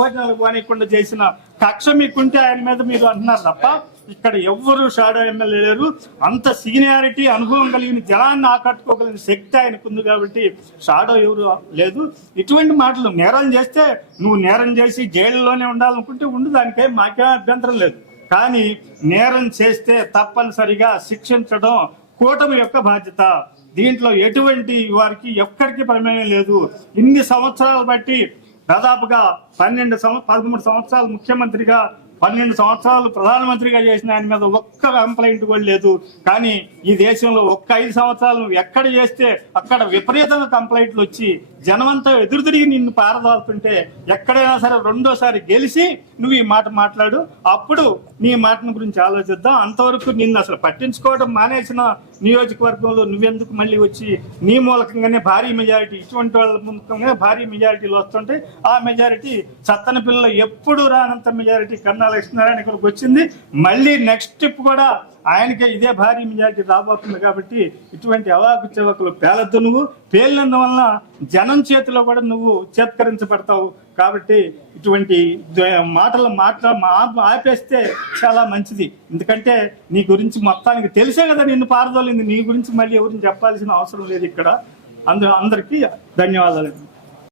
వనభోజనాలు పోనీయకుండా చేసిన కక్ష మీకుంటే ఆయన మీద మీరు అంటున్నారు తప్ప ఇక్కడ ఎవ్వరు షాడో ఎమ్మెల్యే లేరు. అంత సీనియారిటీ అనుభవం కలిగిన జనాన్ని ఆకట్టుకోగలిగిన శక్తి ఆయనకుంది కాబట్టి షాడో ఎవరు లేదు. ఇటువంటి మాటలు నేరం చేస్తే నువ్వు నేరం చేసి జైలులోనే ఉండాలనుకుంటే ఉండు, దానికేం మాకేం అభ్యంతరం లేదు. కానీ నేరం చేస్తే తప్పనిసరిగా శిక్షించడం కూటమి యొక్క బాధ్యత. దీంట్లో ఎటువంటి వారికి ఎక్కడికి ప్రమేయం లేదు. ఇన్ని సంవత్సరాలు బట్టి దాదాపుగా 13 సంవత్సరాలు ముఖ్యమంత్రిగా 12 సంవత్సరాలు ప్రధానమంత్రిగా చేసిన ఆయన మీద ఒక్క కంప్లైంట్ కూడా లేదు. కానీ ఈ దేశంలో ఒక్క 5 సంవత్సరాలు నువ్వు ఎక్కడ చేస్తే అక్కడ విపరీతంగా కంప్లైంట్లు వచ్చి జనమంతా ఎదురు తిరిగి నిన్ను పారదాలుతుంటే ఎక్కడైనా సరే రెండోసారి గెలిచి నువ్వు ఈ మాట మాట్లాడు, అప్పుడు నీ మాటను గురించి ఆలోచిద్దాం. అంతవరకు నిన్ను అసలు పట్టించుకోవడం మానేసిన నియోజకవర్గంలో నువ్వెందుకు మళ్ళీ వచ్చి నీ మూలకంగానే భారీ మెజారిటీ, ఇటువంటి వాళ్ళ మూలకంగా భారీ మెజారిటీలు వస్తుంటే ఆ మెజారిటీ చత్తన పిల్లలు ఎప్పుడు రానంత మెజారిటీ కన్నా లక్ష్మీనారాయణ ఇక్కడికి వచ్చింది. మళ్ళీ నెక్స్ట్ స్టెప్ కూడా ఆయనకే ఇదే భారీ మెజారిటీ రాబోతుంది. కాబట్టి ఇటువంటి అవాకు చెవకులు పేలద్దు. నువ్వు పేలినందువలన జనం చేతిలో కూడా నువ్వు చేత్కరించబడతావు. కాబట్టి ఇటువంటి మాటలు ఆపేస్తే చాలా మంచిది. ఎందుకంటే నీ గురించి మొత్తానికి తెలిసే కదా నిన్ను పారదోలింది. నీ గురించి మళ్ళీ ఎవరిని చెప్పాల్సిన అవసరం లేదు ఇక్కడ. అందరికీ ధన్యవాదాలు.